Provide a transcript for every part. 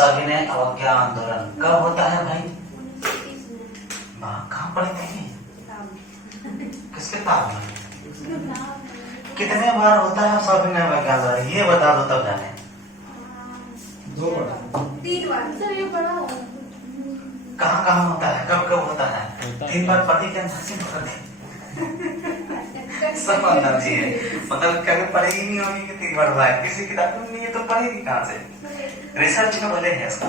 सविनय अवज्ञा आंदोलन कब होता है भाई? कहाँ पढ़े थे? किसके किताब में? कितने बार होता है सविनय अवज्ञा आंदोलन, ये बता दो तब जाने। 2 बार 3 बार सर, ये बड़ा हो। कहाँ कहाँ होता है, कब कब होता है? 3 बार पढ़ी क्या समझना चाहिए, मतलब कभी पढ़ेगी नहीं होगी कि 3 बार हुआ है किसी किताब में नहीं है तो पढ़ेगी कहाँ से? रिसर्च में बोले हैं इसका,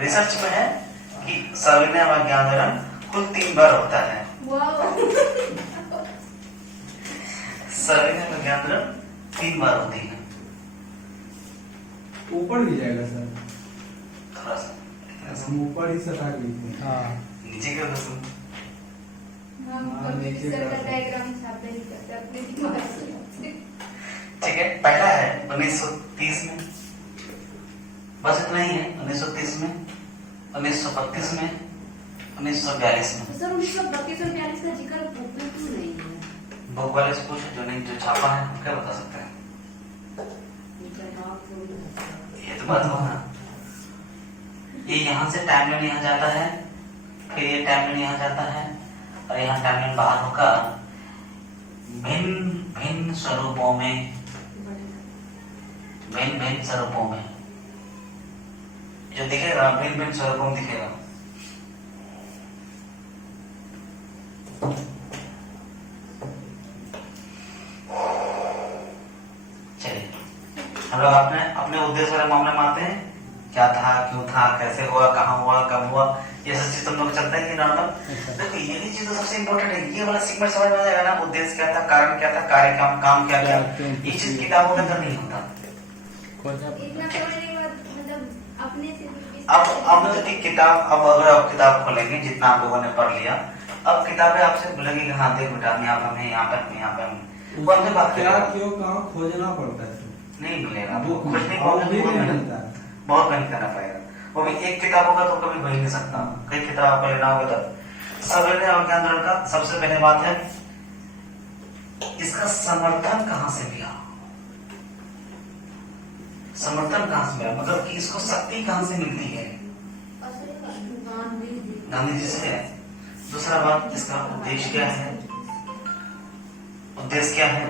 रिसर्च में है कि सविनय अवज्ञा आंदोलन कुल 3 बार होता है। सविनय अवज्ञा आंदोलन 3 बार होती है। ऊपर भी जाएगा सर, थोड़ा सा हम ऊपर ही सटा गए। हाँ नीचे कर दो। सर का डायग्राम छापते ही करते अपने दिमाग से। ठीक है, पहला है 1930 में, बस इतना ही है। 1930 में, 1932 में, 1942 में। सर 1932 और 42 का जिक्र बुक में क्यों नहीं है? बुक वाले से पूछो, जो नहीं जो छापा है हम क्या बता सकते हैं। ये तो बात हो ना, ये यहाँ से टाइमलाइन यहाँ जाता है, फिर ये टाइमलाइन यहाँ जाता है और यहाँ टाइमलाइन बाहर होकर भिन्न भिन्न स्वरूपों में, भिन्न भिन्न स्वरूपों में जो दिखेगा, भिन्न भिन्न स्वरूपों में दिखेगा। चलिए हम लोग अपने उद्देश्य वाले मामले में आते हैं। क्या था, क्यों था, कैसे हुआ, कहाँ हुआ, कब हुआ, ये सब चीज तुम लोग चलता है कि नॉर्मल। देखो ये भी चीज तो सबसे इम्पोर्टेंट है, ये वाला सीक्वेंस समझ में आ जाएगा ना। उद्देश्य क्या था, कारण क्या था, कार्य काम क्या क्या, ये चीज किताबों के अंदर नहीं होता। इतना समझने के बाद मतलब अपने से अब तो किताब, अब अगर आप किताब खोलेंगे, जितना आप लोगों ने पढ़ लिया, अब किताबें आपसे बोलेंगी कि हाँ देखो बेटा यहाँ पे यहाँ पे वो हमसे बात क्या क्यों कहाँ खोजना पड़ता है, नहीं मिलेगा। वो खोजने बहुत मेहनत करना पड़ेगा। वो भी एक किताब होगा तो कभी भूल नहीं सकता, कई किताब आपको लेना होगा तब। सविनय अवज्ञा आंदोलन का सबसे पहले बात है, इसका समर्थन कहाँ से मिला, समर्थन कहाँ से मिला, मतलब कि इसको शक्ति कहाँ से मिलती है? गांधी जी से है। दूसरा बात, इसका उद्देश्य क्या है, उद्देश्य क्या है,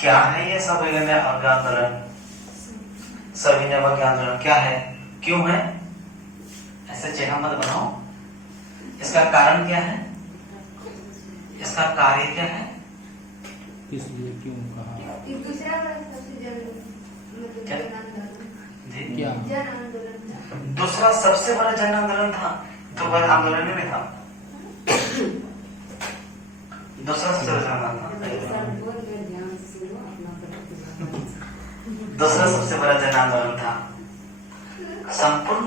क्या है ये सविनय अवज्ञा आंदोलन, सविनय अवज्ञा आंदोलन क्या है, क्यों है, ऐसे चिन्ह मत बनाओ। इसका कारण क्या है, इसका कार्य क्या है, किस लिए क्यों कहा, दूसरा सबसे क्या? क्या जन आंदोलन था। दूसरा सबसे बड़ा जन आंदोलन था, तो बड़ा आंदोलन ही नहीं था। दूसरा सबसे बड़ा जन आंदोलन था, दूसरा सबसे बड़ा जन आंदोलन था। संपूर्ण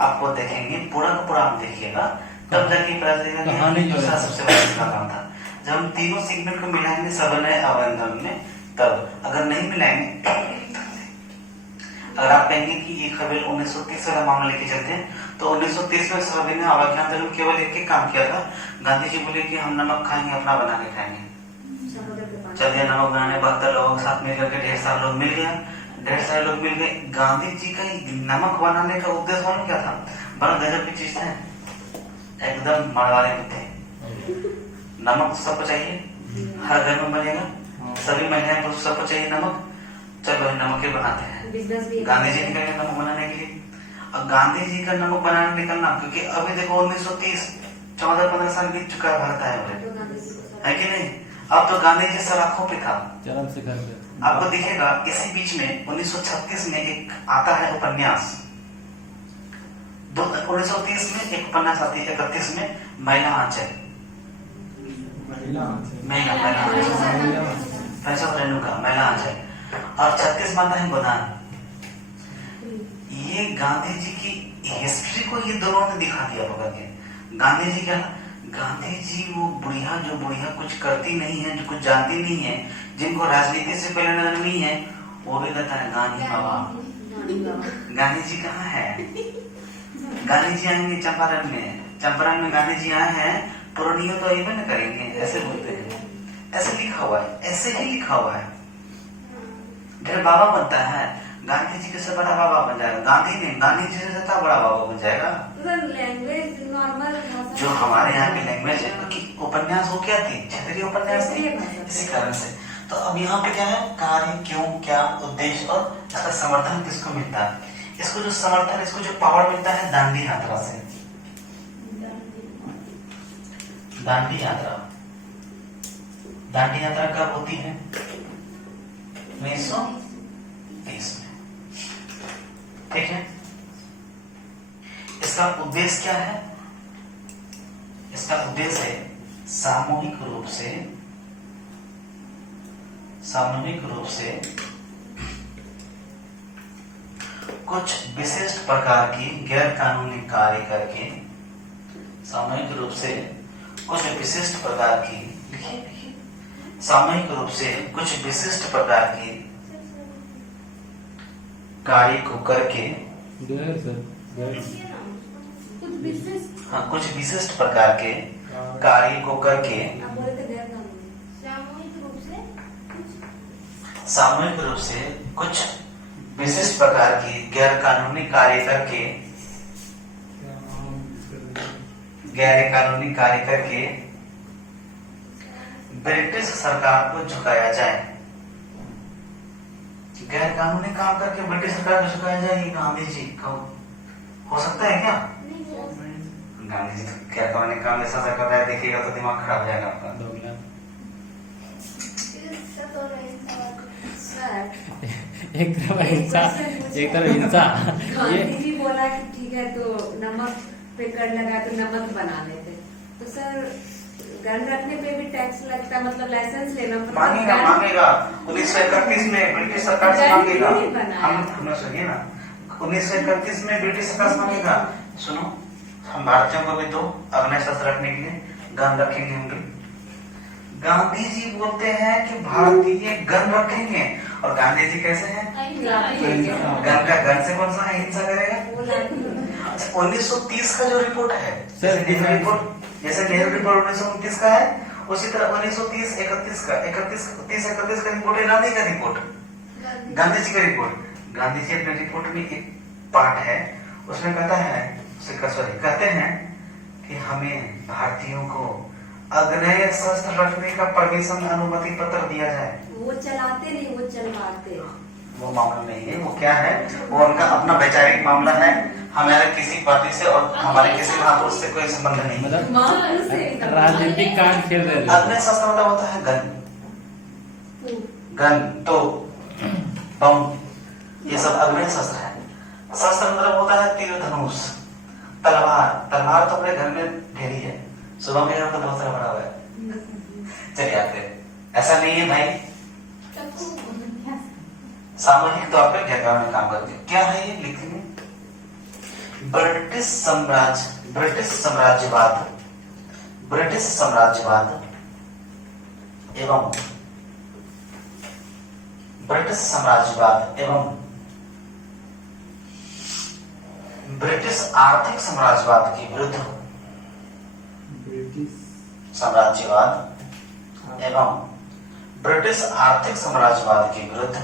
आपको देखेंगे, पूरा का पूरा आप देखिएगा, तब जाके पता चलेगा कि दूसरा सबसे बड़ा जन आंदोलन था। जब हम तीनों सेगमेंट को मिलाएंगे सविनय अवज्ञा आंदोलन में, तब अगर नहीं मिलाएंगे, अगर आप कहेंगे कि ये केवल 1930 वाला मामला लेके चलते हैं, तो 1930 में सविनय अवज्ञा आंदोलन केवल एक ही काम किया था। गांधी जी बोले कि हम नमक खाएंगे, अपना बना के खाएंगे। चलिए नमक बनाने 72 लोगों के साथ मिलकर के ढेर सारे लोग मिल गए, ढेर सारे लोग मिल गए। गांधी जी का नमक बनाने का उद्देश्य मालूम क्या था? बड़ा गजब की चीज है, एकदम मरवाने में थे। नमक सबको चाहिए, हर घर में बनेगा, सभी महिलाएं पुरुष सबको चाहिए नमक, चलो नमक ही बनाते हैं। गांधी जी निकल गए नमक बनाने के लिए। अब गांधी जी का नमक बनाने निकलना, क्योंकि अभी देखो 1930 14-15 साल बीत चुका है, भारत है कि नहीं? अब तो गांधी जी सलाखों पे था, चरम शिखर पे। आपको दिखेगा। इसी बीच में 1936 में एक आता है उपन्यास, 1930 में एक उपन्यास आती है, 31 में महिला आंचल, रेणुका महिला आंचल, और 36 में आता है गोदान। ये गांधी जी की हिस्ट्री को ये दोनों ने दिखा दिया होगा कि गांधी जी क्या, गांधी जी वो बुढ़िया जो बुढ़िया कुछ करती नहीं है, जो कुछ जानती नहीं है, जिनको राजनीति से पहले नजर नहीं है, वो भी कहता है गांधी बाबा। गांधी जी कहाँ है? गांधी जी आएंगे चंपारण में, चंपारण में गांधी जी आए हैं, पुरानियों तो ये न करेंगे, ऐसे बोलते हैं। ऐसे लिखा हुआ है, ऐसे ही लिखा हुआ है। फिर बाबा बनता है, गांधी जी कैसे बड़ा बाबा बन जाएगा? गांधी नहीं, गांधी जी से ज्यादा बड़ा बाबा बन जाएगा। लैंग्वेज नॉर्मल भाषा जो हमारे यहाँ की लैंग्वेज है, क्योंकि उपन्यास हो क्या थी, क्षेत्रीय उपन्यास थी, इसी कारण से। तो अब यहाँ पे क्या है, कार्य, क्यों, क्या, उद्देश्य और इसका समर्थन किसको मिलता है? इसको जो समर्थन, इसको जो पावर मिलता है दांडी यात्रा से। दांडी यात्रा, दांडी यात्रा कब होती है? 1930 में, ठीक है। इसका उद्देश्य क्या है? इसका उद्देश्य है सामूहिक रूप से कुछ विशिष्ट प्रकार की गैर कानूनी कार्य करके, सामूहिक रूप से कुछ विशिष्ट प्रकार की, सामूहिक रूप से कुछ विशिष्ट प्रकार की कार्य को करके, कुछ विशेष हाँ, कुछ विशिष्ट प्रकार के कार्य को करके, आप बोले थे गैर कानूनी, सामूहिक रूप से कुछ विशिष्ट प्रकार की गैर कानूनी कार्य करके, गैर कानूनी कार्य करके ब्रिटिश सरकार को झुकाया जाए। गैर कानूनी काम करके ब्रिटिश सरकार को झुकाया जाए, ये गांधी जी का हो सकता है क्या? गांधी जी तो क्या कानूनी काम ऐसा कर रहा है, देखिएगा तो दिमाग खराब हो जाएगा आपका। एक तरफ हिंसा, एक तरफ हिंसा। गांधी जी बोला कि ठीक है तो नमक पे कर लगा तो नमक बना लेते, तो सर गन रखने पे भी टैक्स लगता, मतलब लाइसेंस लेना मांगेगा। 1931 में ब्रिटिश सरकार से मांगेगा। हम सुनिए ना, 1931 में ब्रिटिश सरकार से मांगेगा, सुनो, हम भारतीयों को भी तो अग्नि शस्त्र रखने के लिए गन रखेंगे होंगे। गांधी जी बोलते हैं कि भारतीय गन रखेंगे, और गांधी जी कैसे हैं? गन का गन से कौन सा हिंसा करेगा? 1930 का जो रिपोर्ट है, जैसे नेहरू रिपोर्ट 1929 का है, उसी तरह 1930 31 का 31 का रिपोर्ट है गांधी का रिपोर्ट, गांधी जी का रिपोर्ट। गांधी जी अपने रिपोर्ट में एक पार्ट है, उसमें कहते हैं कि हमें भारतीयों को अग्नेय शस्त्र रखने का परमिशन, अनुमति पत्र दिया जाए। वो चलाते नहीं, वो चलवाते। वो मामला नहीं है, वो क्या है, वो उनका अपना वैचारिक मामला है। हमारे किसी पार्टी से और हमारे किसी महापुरुष से कोई संबंध नहीं। मतलब राजनीतिक कार्ड खेल रहे हैं। अग्नि शस्त्र मतलब होता है गन, तो बम, ये सब अग्नि शस्त्र है। शस्त्र मतलब होता है तीर धनुष, तलवार तो अपने घर में ढेरी है, सुबह में तो बहुत सारा बड़ा हुआ है। चलिए आते, ऐसा नहीं है भाई, सामूहिक तौर पर जगह में काम करते। क्या है ये लिखने में? ब्रिटिश साम्राज्यवाद एवं ब्रिटिश आर्थिक साम्राज्यवाद के विरुद्ध, ब्रिटिश आर्थिक साम्राज्यवाद के विरुद्ध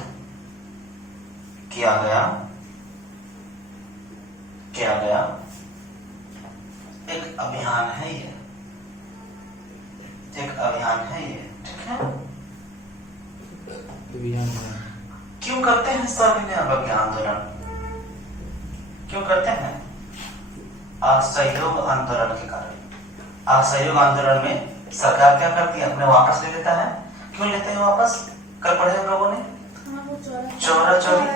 किया गया एक अभियान है ये, ठीक है। क्यों करते हैं सविनय अवज्ञा आंदोलन? क्यों करते हैं? असहयोग आंदोलन के कारण। असहयोग आंदोलन में सरकार क्या करती है, अपने वापस ले लेता है। क्यों लेते हैं वापस? कल पढ़े हम लोगों ने चौरा चोरी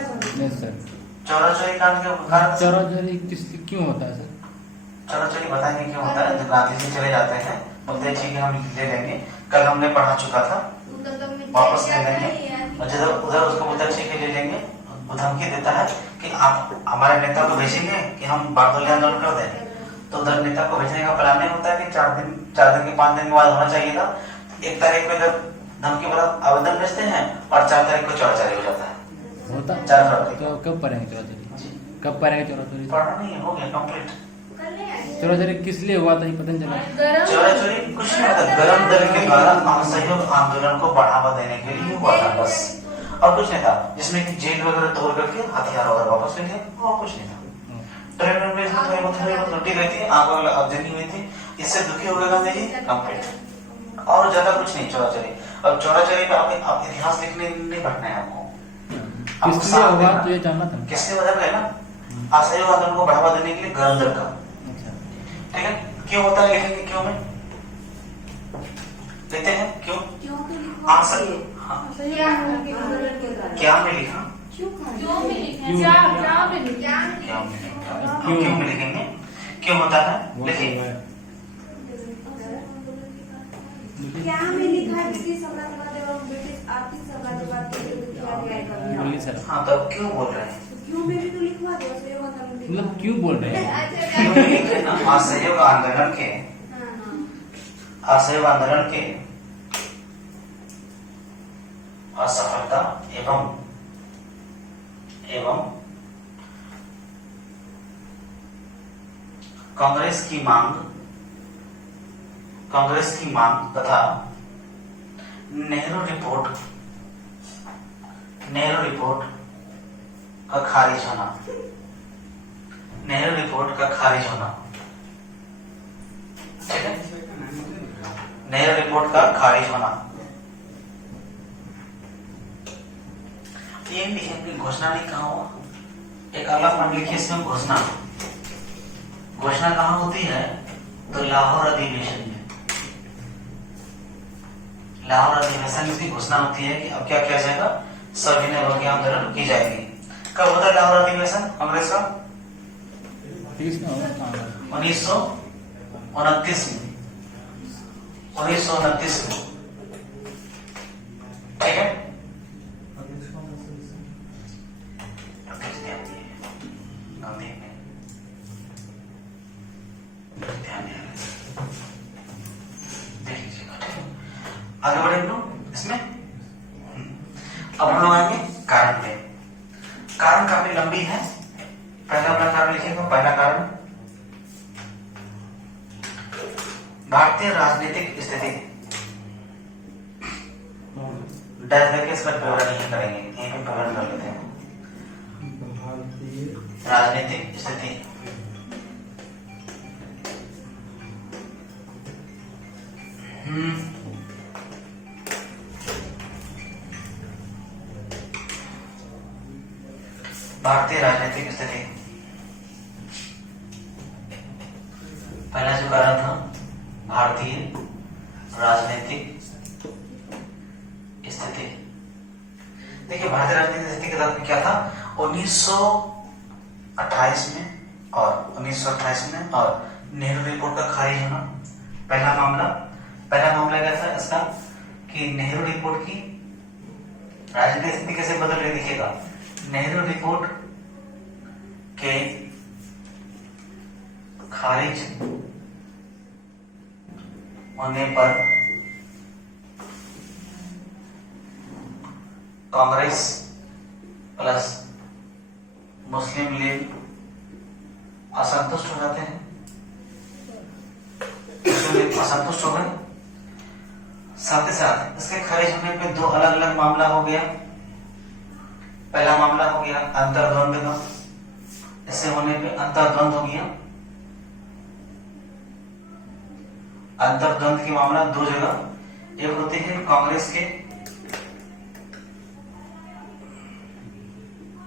कांड के कारण। चौरा चोरी क्यों होता है सर? चौरा चोरी बताएंगे क्यों होता है। जब गांधी जी चले जाते हैं, बोलते हैं ठीक है हम ले लेंगे, कल हमने पढ़ा चुका था, वापस ले लेंगे। और जब उधर उसको बोलता है ठीक है ले लेंगे, वो धमकी देता है कि आप हमारे नेता को भेजेंगे कि हम बारडोली आंदोलन कर दें। तो उधर नेता को भेजने का प्लान नहीं होता है कि 4 दिन के 5 दिन के बाद होना चाहिए था। 1 तारीख को इधर धमकी वाला आवेदन भेजते हैं और 4 तारीख को चौरा चोरी हो जाता है। होता 4 फरवरी तो कब पढ़ेंगे चौरा चोरी? कब पढ़ेंगे चौरा चोरी? पढ़ा नहीं हो गया कंप्लीट। चौरा चोरी किस लिए हुआ था ये पता नहीं चला। चौरा चोरी कुछ नहीं होता, गरम दल के द्वारा असहयोग आंदोलन को बढ़ावा देने के लिए हुआ था बस। और कुछ नहीं था, जिसमें कि जेल वगैरह तोड़ करके हथियार वगैरह वापस ले लिया और कुछ नहीं था। ट्रेन में इसमें थोड़ी बहुत रोटी रहती है, आग वाला अब जली हुई थी। इससे दुखी हो गए गांधी जी कंप्लीट, और ज्यादा कुछ नहीं। चौराचौरी, अब चौराचौरी पे आप इतिहास लिखने नहीं बैठना है आपको। किस लिए हुआ तो ये जानना था। किसने वजह है ना, असहयोग आंदोलन को बढ़ावा देने के लिए गरम दल का, ठीक है। क्यों होता है लिखेंगे, क्यों में लेते हैं, क्यों आंसर क्या में लिखा, क्यों में लिखेंगे, क्यों में लिखेंगे, क्यों होता है लिखिए। क्या में लिखा है, ब्रिटिश साम्राज्यवाद एवं ब्रिटिश आर्थिक साम्राज्यवाद के विरुद्ध किया गया एक अभियान। हाँ, तब क्यों बोल रहे हैं, क्यों में भी तो लिखवा दो, असहयोग आंदोलन के मतलब क्यों बोल रहे हैं, क्यों में लिखे ना, असहयोग आंदोलन के, असहयोग आंदोलन के असफलता एवं कांग्रेस की मांग तथा नेहरू रिपोर्ट का खारिज होना, नेहरू रिपोर्ट का खारिज होना, ठीक है, नेहरू रिपोर्ट का खारिज होना। ये लिखेंगे, घोषणा नहीं कहा हुआ, एक अगला पॉइंट लिखिए इसमें, घोषणा। घोषणा कहाँ होती है, तो लाहौर अधिवेशन में, लाहौर अधिवेशन की घोषणा होती है कि अब क्या किया जाएगा, सविनय अवज्ञा आंदोलन की जाएगी। कब होता है लाहौर अधिवेशन कांग्रेस का, 1929 में, 1929 में, ठीक है। आगे बढ़े हम लोग इसमें। अब हम लोग आएंगे कारण पे। कारण काफी लंबी है, पहला अपना कारण लिखेगा। पहला कारण, भारतीय राजनीतिक स्थिति, डर करके इसका विवरण नहीं करेंगे, यहीं पे विवरण कर लेते हैं। राजनीतिक स्थिति, भारतीय राजनीतिक स्थिति, पहला जो कारण था भारतीय राजनीतिक स्थिति। देखिए, भारतीय राजनीतिक स्थिति के तहत क्या था, 1928 में और नेहरू रिपोर्ट का खारिज होना। पहला मामला क्या था इसका, कि नेहरू रिपोर्ट की राजनीतिक स्थिति कैसे बदल रही, दिखेगा। नेहरू रिपोर्ट के खारिज होने पर कांग्रेस प्लस मुस्लिम लीग असंतुष्ट हो जाते हैं, असंतुष्ट हो गए। साथ ही साथ इसके खारिज होने पे दो अलग अलग मामला हो गया। पहला मामला हो गया अंतर्द्वंद का, इससे होने पे अंतर्द्वंद हो गया। अंतर्द्वंद की मामला दो जगह, एक होती है कांग्रेस के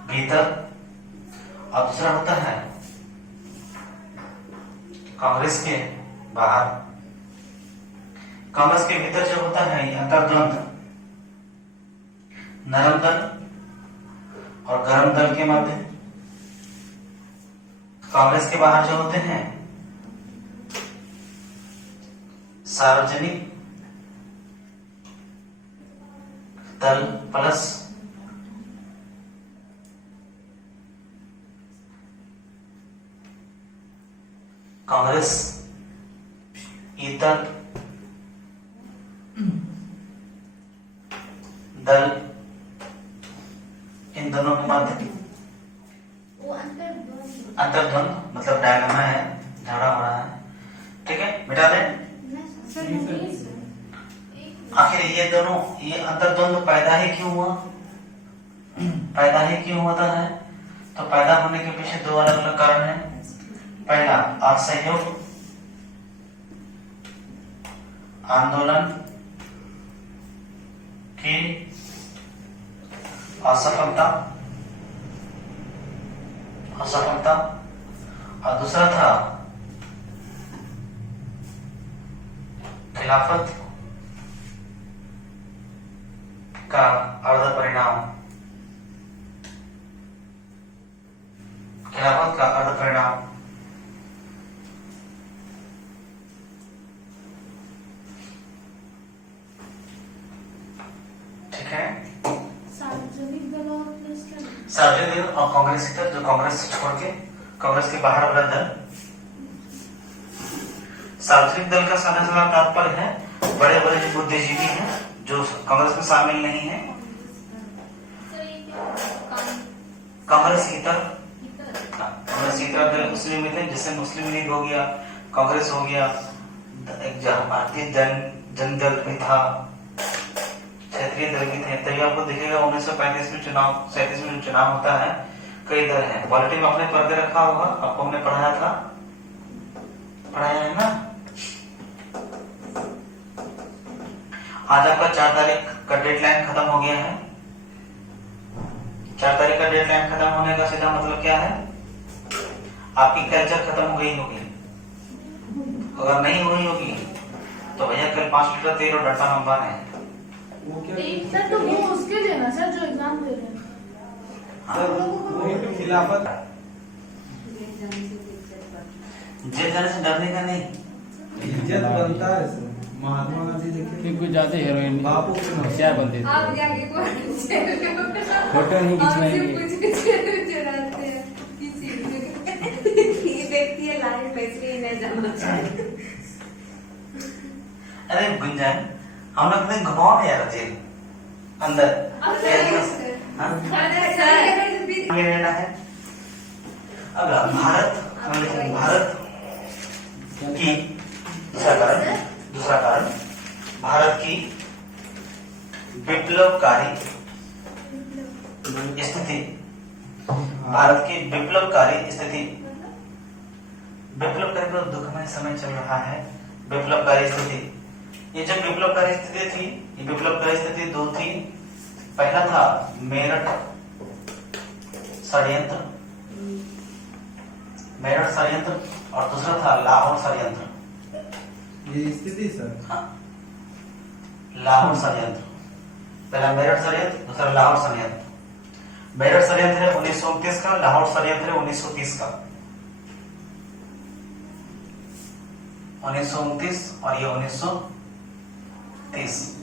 भीतर और दूसरा होता है कांग्रेस के बाहर। कांग्रेस के भीतर जो होता है अंतर्द्वंद, नरम दल और गरम दल के मध्य। कांग्रेस के बाहर जो होते हैं सार्वजनिक दल प्लस कांग्रेस इतर दल, इन दोनों के मध्य अंतर्द्वंद मतलब डायनामा है, झगड़ा हो रहा है। ठीक है, मिटा दें। आखिर ये अंतर्द्वंद पैदा ही क्यों हुआ, पैदा ही क्यों होता है? तो पैदा होने के पीछे दो अलग अलग कारण हैं। पहला, असहयोग, आंदोलन की असफलता, और दूसरा था खिलाफत का अर्ध परिणाम, खिलाफत का अर्ध परिणाम। ठीक है। सार्वजनिक दल और प्लस क्या? सार्वजनिक दल और कांग्रेस की तरफ, जो कांग्रेस से छोड़ के कांग्रेस के बाहर वाला दल। सार्वजनिक दल का साधा साधा तात्पर्य है बड़े बड़े जो बुद्धिजीवी हैं जो कांग्रेस में शामिल नहीं है, कांग्रेस की तरफ, कांग्रेस की तरफ दल उसमें मिले, जैसे मुस्लिम लीग हो गया, कांग्रेस हो गया, एक भारतीय जनदल भी था, क्षेत्रीय दल भी थे। तभी आपको दिखेगा 1935 में चुनाव, 37 में चुनाव होता है, कई दल हैं। पॉलिटी में आपने पढ़ते रखा होगा, आपको हमने पढ़ाया था, पढ़ाया है ना। आज आपका 4 तारीख का डेडलाइन खत्म हो गया है। 4 तारीख का डेडलाइन खत्म होने का सीधा मतलब क्या है? आपकी कल्चर खत्म हो गई होगी। अगर नहीं हुई होगी तो भैया कल 5 लीटर तेल और डाटा मंगवाना है। सर तो वो उसके लिए ना सर जो एग्जाम दे रहे हैं। खिलाफत जेल जाने से डरने का नहीं, इज्जत बनता है सर। महात्मा गांधी देखिए कुछ ज्यादा हीरोइन बापू होशियार बनते आप थे, जाके फोटो नहीं आपसे खिंचवाएंगे। कुछ चुराते हैं किसी ये व्यक्ति है लाइफ में, इसलिए इन्हें जाना चाहिए। अरे गुंजन, हम लोग ने घुमाओ ना यार जेल अंदर। हाँ? आगे रहना है। अब भारत की दूसरा कारण भारत की विप्लवकारी स्थिति, भारत की विप्लवकारी स्थिति, विप्लवकारी तो दुखमय समय चल रहा है। विप्लवकारी स्थिति, ये जो विप्लवकारी स्थिति थी, ये विप्लवकारी स्थिति दो थी। पहला था मेरठ षड्यंत्र, मेरठ षड्यंत्र, और दूसरा था लाहौर षड्यंत्र। ये स्थिति सर। हाँ, लाहौर षड्यंत्र, पहला मेरठ षड्यंत्र, दूसरा लाहौर षड्यंत्र। मेरठ षड्यंत्र है 1929 का, लाहौर षड्यंत्र है 1930 का। 1929 और ये 1930।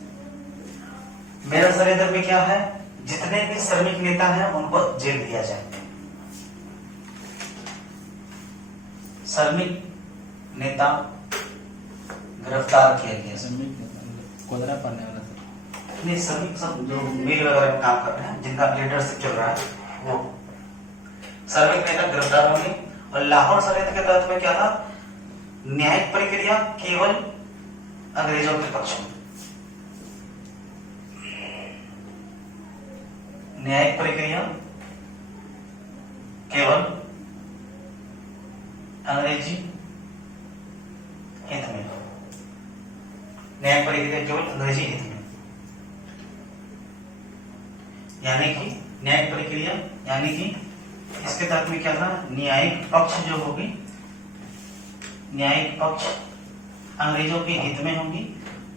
मेरठ षड्यंत्र में क्या है? जितने भी श्रमिक नेता हैं उनको जेल दिया जाए। श्रमिक नेता गिरफ्तार किया गया। कोदरा पड़ने वाला सर। नहीं, श्रमिक सब जो मिल वगैरह में काम कर रहे हैं, जिनका लीडरशिप चल रहा है, वो श्रमिक नेता गिरफ्तार होंगे। और लाहौर षड्यंत्र के तहत में क्या था? न्यायिक प्रक्रिया केवल अंग्रेजों के पक्ष में, न्यायिक प्रक्रिया केवल अंग्रेजी हित में, न्यायिक प्रक्रिया केवल अंग्रेजी हित में, यानी कि न्यायिक प्रक्रिया, यानी कि इसके तहत में क्या था? न्यायिक पक्ष जो होगी, न्यायिक पक्ष अंग्रेजों के हित में होगी,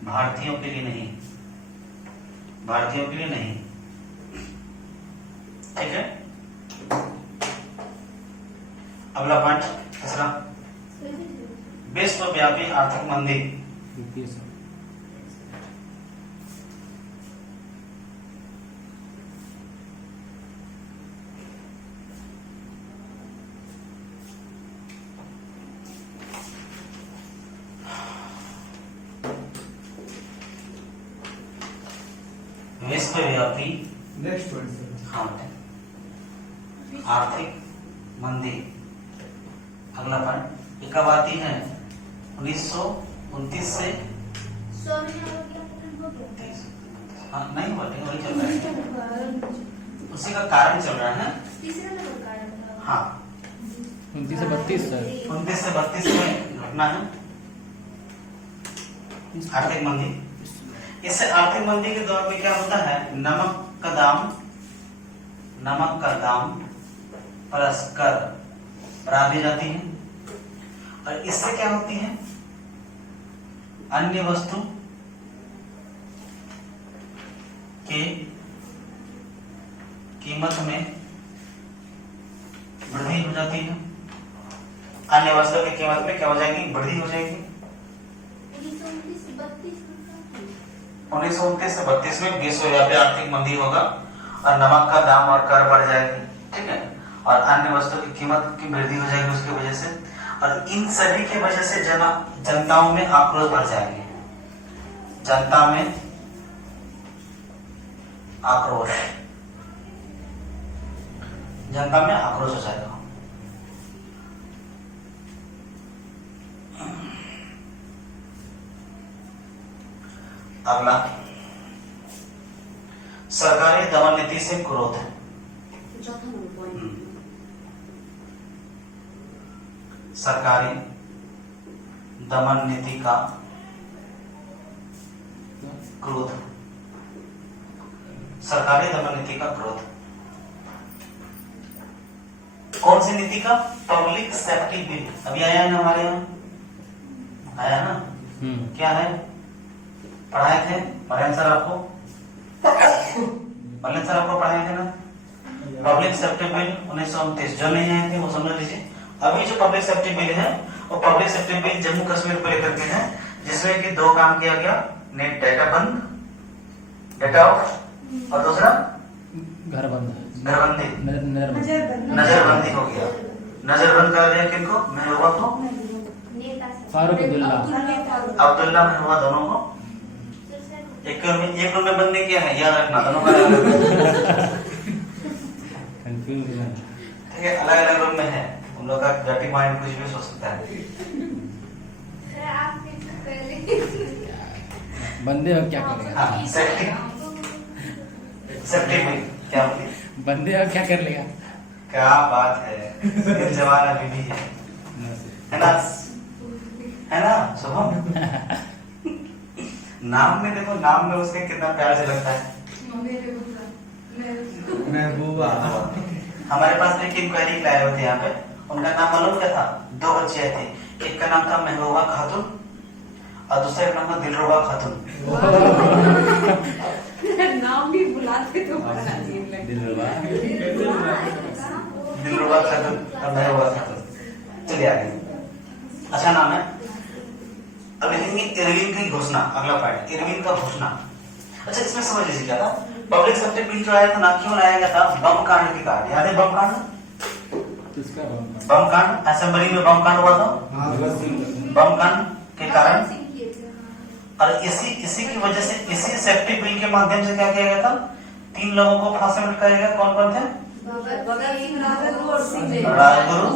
भारतीयों के लिए नहीं, भारतीयों के लिए नहीं। ठीक है। अगला पॉइंट तीसरा, विश्वव्यापी आर्थिक मंदी। विश्वव्यापी नेक्स्ट पॉइंट सर। हाँ, आर्थिक मंदी। अगला पॉइंट ये कब आती है? 1929 से हाँ नहीं हुआ, वही चल रहा है। उसी का कारण चल रहा है। तीसरा नंबर कारण था। हाँ 29 से 32 सर। 29 से 32 में घटना है आर्थिक मंदी। इससे आर्थिक मंदी के दौर में क्या होता है, नमक का दाम प्लस कर बढ़ा दी जाती है, और इससे क्या होती है, अन्य वस्तु के कीमत में वृद्धि हो जाती है। अन्य वस्तु की कीमत में क्या हो जाएगी, वृद्धि हो जाएगी। 1929 से 32 में विश्वव्यापी आर्थिक मंदी होगा और नमक का दाम और कर बढ़ जाएगी, ठीक है, और अन्य वस्तु की कीमत की वृद्धि हो जाएगी उसकी वजह से, और इन सभी की वजह से जनताओं में आक्रोश बढ़ जाएंगे। जनता में आक्रोश हो जाएगा। अगला, सरकारी दमन नीति से क्रोध। चौथा नंबर पॉइंट। सरकारी दमन नीति का क्रोध। सरकारी दमन नीति का क्रोध। कौन सी नीति का, पब्लिक सेफ्टी बिल। अभी आया है ना हमारे यहाँ, आया ना, क्या है, पढ़ाए थे मरियम सर आपको, पढ़ाए थे ना, पब्लिक सेफ्टी बिल 1929। जो नहीं आए थे वो समझ लीजिए। अभी जो पब्लिक सेफ्टी बिल है वो public safety bill Jammu Kashmir को लेकर के है, जिसमें कि दो काम किया गया, नेट डेटा बंद, डेटा ऑफ, और दूसरा घरबंदी, नजरबंदी हो गया। नजरबंद कर दिया किनको, महबूबा को, फारूक अब्दुल्ला महबूबा दोनों को एक रूम में बंद नहीं किया है, याद रखना दोनों का ठीक है, अलग अलग रूम में है। उन लोग का डर्टी माइंड कुछ भी सोच सकता है। बंदे अब क्या करेगा, हाँ, सेफ्टी बिल क्या बोली, बंदे अब क्या कर लेगा। क्या बात है, जवान अभी भी है ना शुभम। नाम में देखो, नाम में उसके कितना प्यार से लगता है, महबूबा। हमारे पास एक इंक्वायरी लाए हुए थे यहाँ पे, उनका नाम मालूम क्या था, दो बच्चे थे, एक का नाम था महबूबा खातून और दूसरे का नाम था दिलरुबा खातून। नाम भी बुलाते तो दिलरुबा खातून और महबूबा खातून। चलिए आगे, अच्छा नाम है। अब लिखेंगे इरविन की घोषणा, अगला पॉइंट, इरविन का घोषणा। अच्छा इसमें समझ लीजिए क्या था, पब्लिक सेफ्टी बिल जो आया था ना, क्यों लाया गया था, बम कांड के कारण। याद है बम कांड, बम कांड, असेंबली में बम कांड हुआ था, बम कांड के कारण, और इसी की वजह से, इसी सेफ्टी बिल के माध्यम से क्या किया गया था, 3 लोगों को फांसी में लटकाया गया। कौन कौन थे, राजगुरु,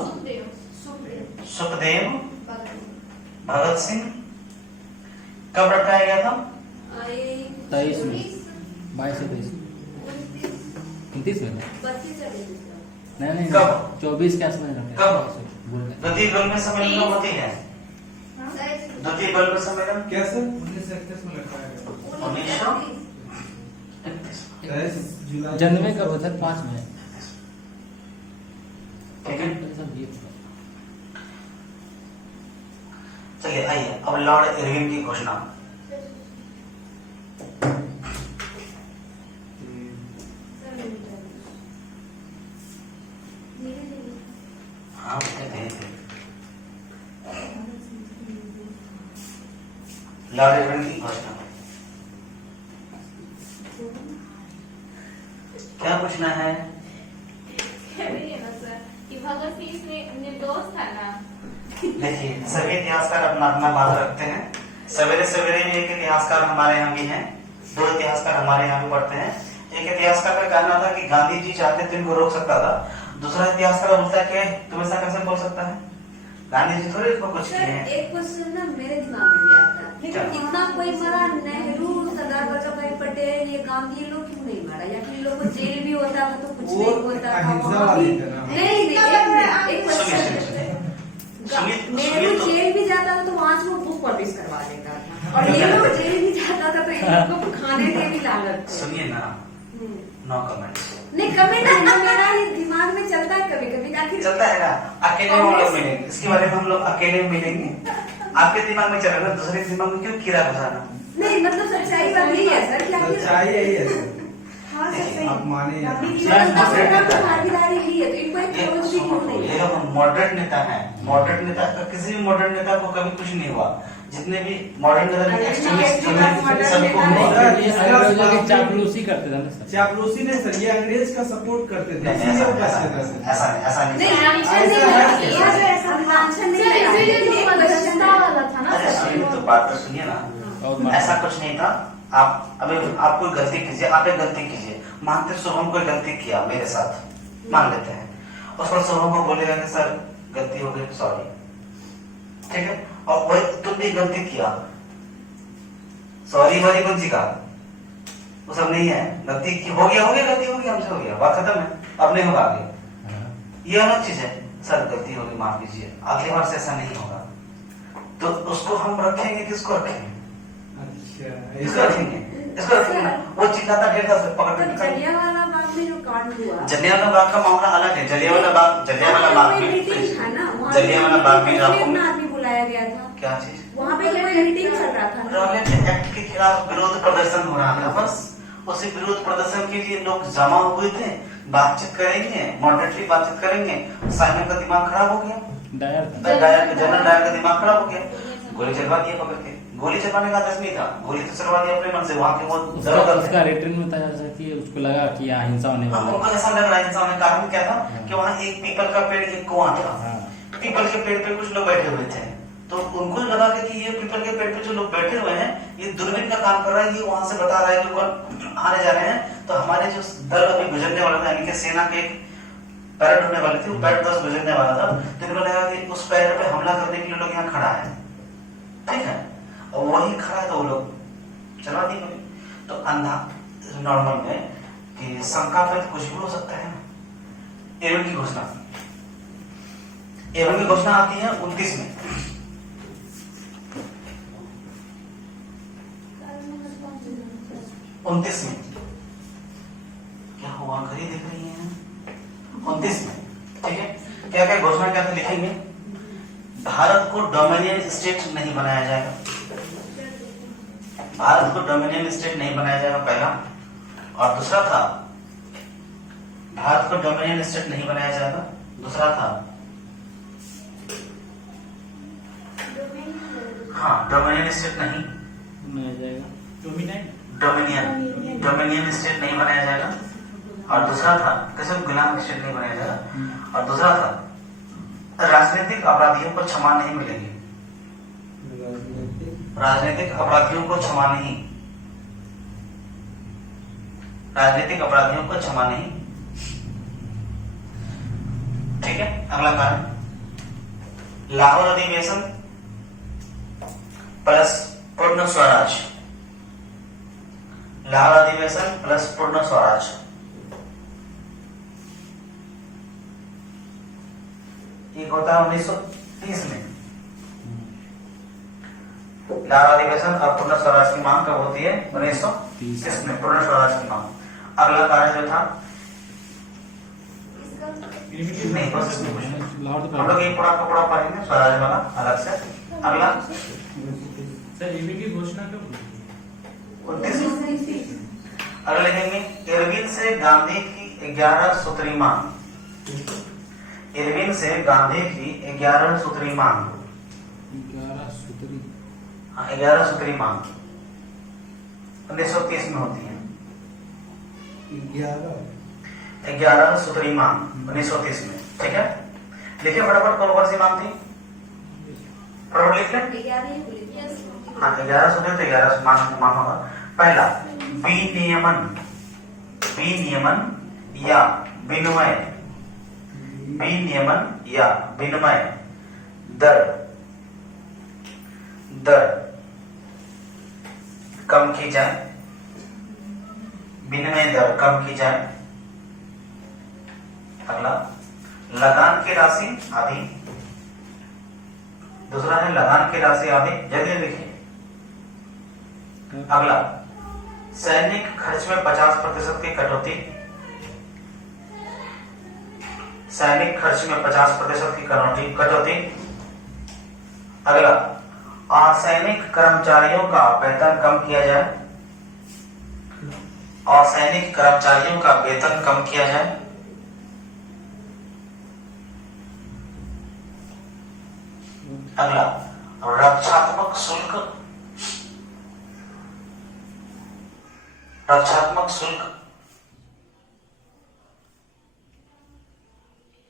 सुखदेव, भगत सिंह। कब लटकाया गया था, 23 में, 22 से 23, 29 में नहीं कब? 24 के आसपास रखा है। कब? द्वितीय गोलमेज सम्मेलन होती है, द्वितीय गोलमेज सम्मेलन कैसे 1931 में लिखा है, 1931 जनवरी कब होता है, 5 में, ठीक है। चलिए आइए अब लॉर्ड इरविन की घोषणा। हाँ लॉर्ड इरविन की घोषणा, क्या पूछना है, भगत सिंह निर्दोष था ना। देखिए सभी इतिहासकार अपना अपना बात रखते हैं। सवेरे सवेरे में एक इतिहासकार हमारे यहाँ भी हैं, 2 इतिहासकार हमारे यहाँ भी पढ़ते हैं। एक इतिहासकार का कहना था कि गांधी जी चाहते तो इनको रोक सकता था, दूसरा इतिहासकार बोलता है कि तुम ऐसा कैसे बोल सकता है, गांधी जी थोड़ी इसको कुछ किए हैं। एक क्वेश्चन ना मेरे दिमाग में भी आता है, इतना कोई मरा, नेहरू, सरदार वल्लभ भाई पटेल, मारते हैं ये गांधी लोग क्यों नहीं मारा, या फिर लोग को जेल भी होता था तो कुछ वो नहीं होता था अहिंसा वहाँ भी। वाले थे ना। नहीं एक सुनिए, क्वेश्चन, सुनिए नेहरू तो- जेल भी जाता था तो वहाँ से वो बुक पब्लिश करवा देता था, और ये लोग जेल भी जाता था तो इन लोगों को खाने के भी लालच थे। सुनिए ना, हम्म। No comments. नहीं कमेंट नहीं, मेरा ये दिमाग में चलता है कभी कभी, आखिर चलता है ना, अकेले में हम लोग मिलेंगे, इसके बारे में हम लोग अकेले मिलेंगे। आपके दिमाग में चलेगा, दूसरे के दिमाग में क्यों कीड़ा घुसाना? नहीं मतलब सच्चाई बात यही है सर, क्या सच्चाई यही है सर। हाँ सर सही। आप माने या गांधी जी सर, ने मॉडरेट तो नेता है। भागीदारी ली है तो इनको एक करोड़ भी क्यों नहीं ये है? लोग मॉडरेट नेता है। मॉडरेट नेता का किसी भी मॉडरेट नेता को कभी कुछ नहीं हुआ। जितने भी मॉडर्न नेता अरे एक्सट्रीमिस्ट नहीं, मॉडर्न सबको नेता मॉडरेट- ये अंग्रेजों की चापलूसी करते थे ना सर। चापलूसी ने सर, ये अंग्रेज का सपोर्ट करते थे, नहीं, इसीलिए वो ऐसा बचते थे सर। ऐसा नहीं नहीं सर। लांछन नहीं ऐसा है। लगा, यहाँ पे ऐसा लांछन नहीं सर लगा, इसीलिए लेकिन तो एक क्वेश्चन मदरसा है। वाला था ना अरे सर। सुनिए तो बात तो सुनिए ना, और ऐसा कुछ नहीं था। आप अभी आप कोई गलती कीजिए, आप एक गलती कीजिए, मानते शुभम कोई गलती किया मेरे साथ, मान लेते हैं, उस पर शुभम को बोलेगा कि सर गलती हो गई, सॉरी, ठीक है, और वही तुम भी गलती किया, सॉरी वाली कौन सी का, वो सब नहीं है, गलती की हो गया, गलती हो गया, हमसे हो गया, बात खत्म है, अब नहीं होगा आगे। ये अलग चीज है, सर गलती हो गई, माफ कीजिए, अगली बार से ऐसा नहीं होगा, तो उसको हम रखेंगे, किसको रखेंगे, अच्छा इसको रखेंगे, इसको रखेंगे ना। वो चिल्लाता फिर था, पकड़ तो के जलियांवाला बाग में जो कांड हुआ, जलियांवाला बाग का मामला अलग है। जलियांवाला बाग में मीटिंग था ना, वहाँ जलियांवाला बाग में आपको कितना आदमी बुलाया गया था, क्या चीज, वहाँ पे कोई मीटिंग चल रहा था ना। रॉलेट एक्ट के खिलाफ विरोध प्रदर्शन हो रहा था, बस उसी विरोध प्रदर्शन के लिए लोग जमा हुए थे, बातचीत करेंगे, मॉडरेटली बातचीत करेंगे, साइमन का दिमाग खराब हो गया, जनरल डायर का दिमाग खराब हो गया, गोली चलवा दिया पकड़ के। गोली चलवाने का आदेश नहीं था, गोली तो चलवा दिया अपने मन से, वहां के वो उसका रिटर्न में था जैसा कि उसको लगा कि यहाँ हिंसा होने वाला उनको है। ऐसा लग रहा है, इंसान ने कारण क्या था कि वहाँ एक पीपल का पेड़, एक कुआं था, हाँ। पीपल के पेड़ पे कुछ लोग बैठे हुए थे, तो उनको लगा कि ये पीपल के पेड़ पे जो लोग बैठे हुए हैं, ये दूरबीन का काम कर रहा है, ये वहां से बता रहा है कि कौन आने जा रहे हैं, तो हमारे जो दल अभी गुजरने वाला था, यानी कि सेना के एक पैरेड होने वाली थी, वो पैरेड 10 गुजरने वाला था, तो इनको लगा कि उस पैरेड पे हमला करने के लिए लोग यहाँ खड़ा है, ठीक है, और वही खड़ा है तो वो लोग चला दिए गोली। तो अंधा नॉर्मल में कि शंका पे तो कुछ भी हो सकता है ना। एवं की घोषणा, एवं की घोषणा आती है 29 में, क्या हुआ, घड़ी देख रही है, 29 में, ठीक है, क्या क्या घोषणा क्या था लिखेंगे, भारत को डोमिनियन स्टेट नहीं बनाया जाएगा, भारत को डोमिनियन स्टेट नहीं बनाया जाएगा पहला, और दूसरा था भारत को डोमिनियन स्टेट नहीं बनाया जाएगा, दूसरा था हाँ डोमिनियन स्टेट नहीं बनाया जाएगा। डोमिनियन स्टेट नहीं बनाया जाएगा, और दूसरा था कैसे गुलाम स्टेट नहीं बनाया जाएगा, और दूसरा था राजनीतिक अपराधियों को क्षमा नहीं मिलेगी, राजनीतिक अपराधियों को क्षमा नहीं, राजनीतिक अपराधियों को क्षमा नहीं, ठीक है। अगला कारण, लाहौर अधिवेशन प्लस पूर्ण स्वराज, लाहौर अधिवेशन प्लस पूर्ण स्वराज, एक होता है 1930 में, लाहौर अधिवेशन और पूर्ण स्वराज की मांग कब होती है, 1930 में पूर्ण स्वराज की मांग। अगला कारण जो था नहीं, बस इसमें कुछ नहीं, हम लोग ये पूरा कपड़ा पढ़ेंगे स्वराज वाला अलग से। अगला सर एबी की घोषणा कब हुई? 29। अगला लिखेंगे इरविन से गांधी की 11 सूत्री मांग, इरविन से गांधी की 11 सूत्री मांग, 11 सूत्री, हाँ 11 सूत्री मांग 1930 में होती है, 11 सूत्री मांग 1930 में, ठीक है। लिखिए फटाफट कौन कौन सी मांग थी, फटाफट लिख ले। हाँ 11 सूत्री तो 11 मांग होगा। पहला विनियमन, विनियमन या विनिमय, विनियमन या विनिमय दर, दर कम की जाए, विनिमय दर कम की जाए। अगला लगान की राशि आदि। दूसरा है लगान की राशि आदि, जल्दी लिखिए। अगला सैनिक खर्च में 50% की कटौती। सैनिक खर्च में 50% की कटौती। अगला असैनिक कर्मचारियों का वेतन कम किया जाए। असैनिक कर्मचारियों का वेतन कम किया जाए। अगला रक्षात्मक शुल्क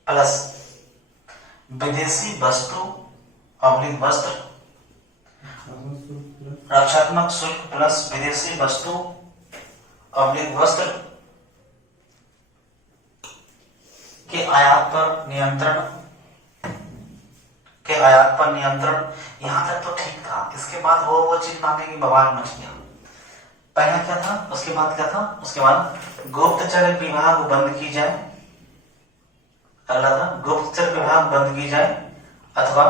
प्लस विदेशी वस्तु अवलिक वस्त्र। रक्षात्मक शुल्क प्लस विदेशी वस्तु अवलिक वस्त्र के आयात पर नियंत्रण। यहां तक तो ठीक था। इसके बाद वो चीज मांगेगी, बवाल मच गया। पहला क्या था, उसके बाद क्या था, उसके बाद गुप्तचर विभाग बंद की जाए। अगला था गुप्तचर विभाग बंद की जाए अथवा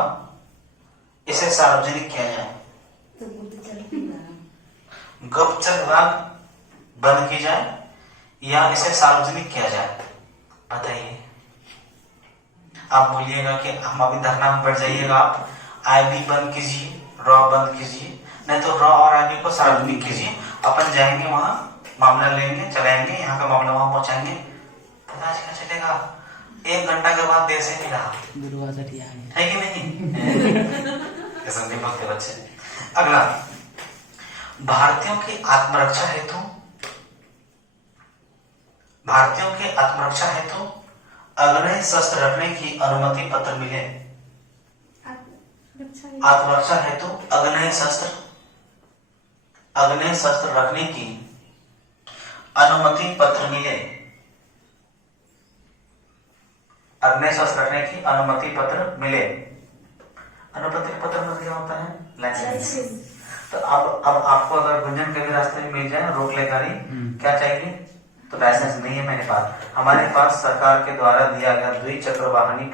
इसे सार्वजनिक किया जाए। तो गुप्तचर विभाग बंद की जाए या इसे सार्वजनिक किया जाए, बताइए। आप बोलिएगा कि हम अभी धरना में बैठ जाइएगा, आप आईबी बंद कीजिए, रॉ बंद कीजिए, नहीं तो रॉ और आईबी को सार्वजनिक कीजिए। अपन जाएंगे वहां, मामला लेंगे, चलाएंगे, यहाँ का मामला वहां पहुंचाएंगे, पता क्या चलेगा। 1 घंटा के बाद देश ही नहीं रहा, है कि नहीं? के बच्चे। अगला भारतीयों की आत्मरक्षा हेतु अग्नि शस्त्र रखने की अनुमति पत्र मिले। आत्मरक्षा हेतु अग्नि शस्त्र रखने की अनुमति पत्र मिले। अग्नि शस्त्र रखने की अनुमति पत्र मिले। अनुमति पत्र में क्या होता है, लाइसेंस। तो अब आपको अगर गुंजन के भी रास्ते में मिल जाए, रोक ले गाड़ी, क्या चाहिए, तो लाइसेंस नहीं है मेरे पास। हमारे पास सरकार के द्वारा दिया गया द्विचक्र वाहनी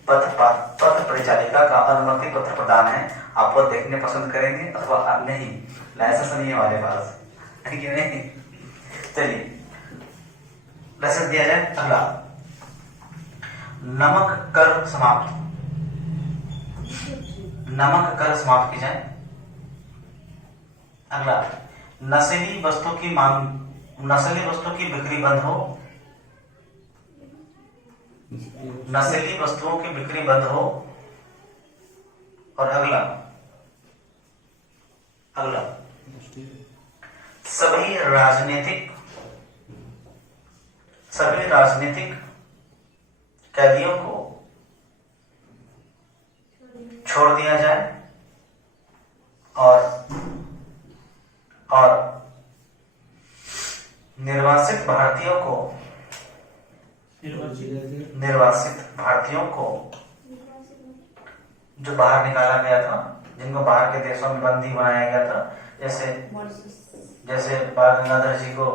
पथ परिचालिका का अनुमति पत्र प्रदान है। आप वो देखने पसंद करेंगे अथवा नहीं, लाइसेंस नहीं है हमारे पास, है कि नहीं। चलिए लाइसेंस दिया जाए। अगला नमक कर समाप्त की जाए। अगला नशीली वस्तु की बिक्री बंद हो। नशीली वस्तुओं की बिक्री बंद हो। और अगला सभी राजनीतिक कैदियों को छोड़ दिया जाए और निर्वासित भारतीयों को जो बाहर निकाला गया था, जिनको बाहर के देशों में बंदी बनाया गया था, जैसे बाल गंगाधर जी को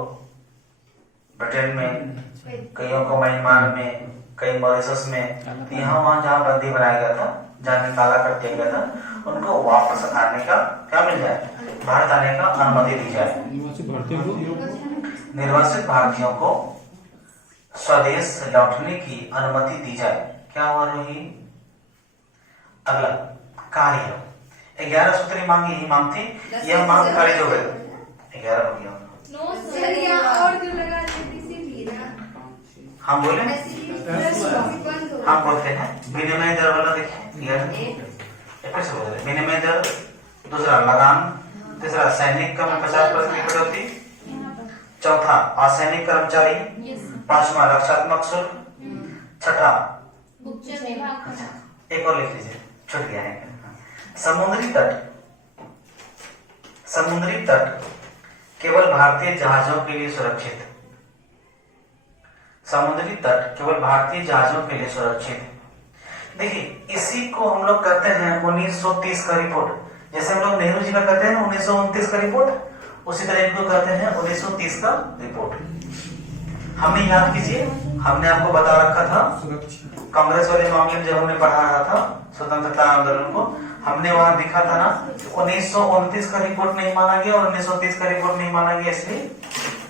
ब्रिटेन में, कईयों को म्यांमार में, कई मॉरिशस में, यहाँ वहां जहाँ बंदी बनाया गया था, जहाँ निकाला कर दिया गया था, उनको वापस आने का क्या मिल जाए, भारत आने का अनुमति दी जाए। निर्वासित भारतीयों को स्वदेश लौटने की अनुमति दी जाए। क्या हुआ रोही? अगला कार्य 11 सूत्री मांगी, यही मांग थी, यह मांग खारिज हो गई। 11 हो गया। और जो लगा हम बोले, हम बोलते हैं विनिमय दर वाला। देखिए विनिमय दर, दूसरा लगान, तीसरा सैनिक का 50% की कटौती, चौथा असैनिक कर्मचारी, पांचवा रक्षात्मक शुल्क, छठा एक और लिख लीजिए, छूट गया है। समुद्री तट केवल भारतीय जहाजों के लिए सुरक्षित। समुद्री तट केवल भारतीय जहाजों के लिए सुरक्षित। देखिए इसी को हम लोग कहते हैं 1930 का रिपोर्ट। जैसे हम लोग नेहरू जी का कहते हैं 1929 का रिपोर्ट, उसी तरह इनको कहते हैं 1930 का रिपोर्ट। हमने याद कीजिए, हमने आपको बता रखा था सुरक्षा कांग्रेस वाले मामले में जब हमने पढ़ा रहा था स्वतंत्रता आंदोलन को, हमने वहां दिखा था ना 1929 का रिपोर्ट नहीं माना गया और 1930 का रिपोर्ट नहीं माना गया, इसलिए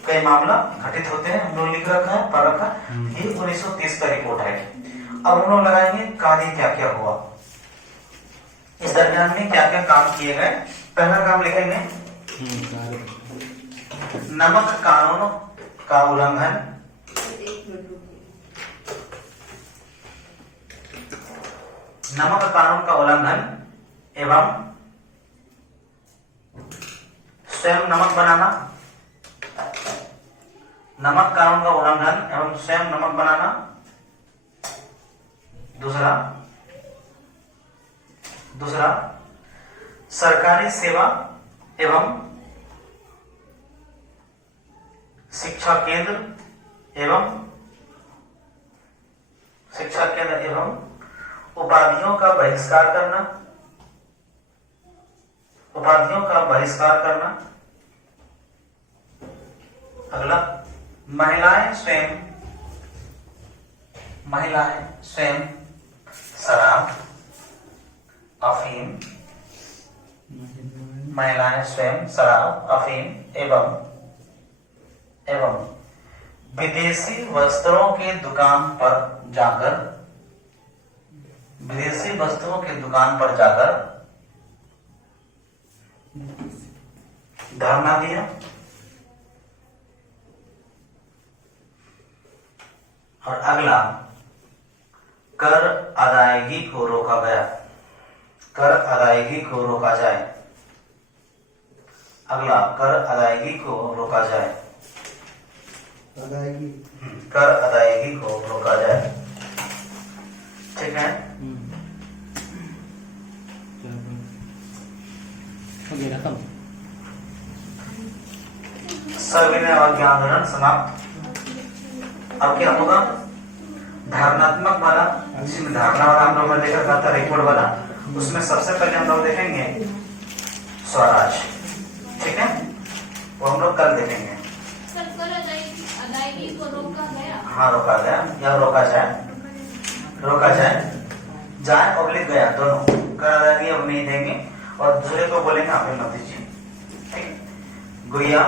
कई मामला घटित होते हैं। हम लोग लिख रखा है, पढ़ रखा है, ये 1930 का रिपोर्ट है। अब हम लोग लगाएंगे कार्य क्या क्या हुआ इस दरमियान में, क्या क्या काम किए गए। पहला काम लिखेंगे नमक कानून का उल्लंघन, एक मिनट रुकिए। नमक कानून का उल्लंघन एवं स्वयं नमक बनाना, नमक कानून का उल्लंघन एवं स्वयं नमक बनाना। दूसरा सरकारी सेवा एवं शिक्षा केंद्र एवं उपाधियों का बहिष्कार करना। अगला महिलाएं स्वयं शराब अफीम, महिलाएं स्वयं शराब अफीम एवं विदेशी वस्त्रों के दुकान पर जाकर धरना दिया। और अगला कर अदायगी को रोका गया, कर अदायगी को रोका जाए। अगला कर अदायगी को रोका जाए, अदायगी कर अदायगी को रोका जाए। ठीक है, वगैरह खत्म। सविनय अवज्ञा आंदोलन समाप्त। अब क्या होगा, धारणात्मक वाला, जिसमें धारणा वाला हम लोग ने देखा था रिपोर्ट वाला, उसमें सबसे पहले हम लोग देखेंगे स्वराज। ठीक है, वो हम लोग कल देखेंगे। सर कर अदायगी को रोका गया। हाँ रोका गया या रोका जाए ऑब्लिक गया, दोनों कर अदायगी अब नहीं देंगे और दूसरे को बोलेंगे आप मत दीजिए। ठीक, गुड़िया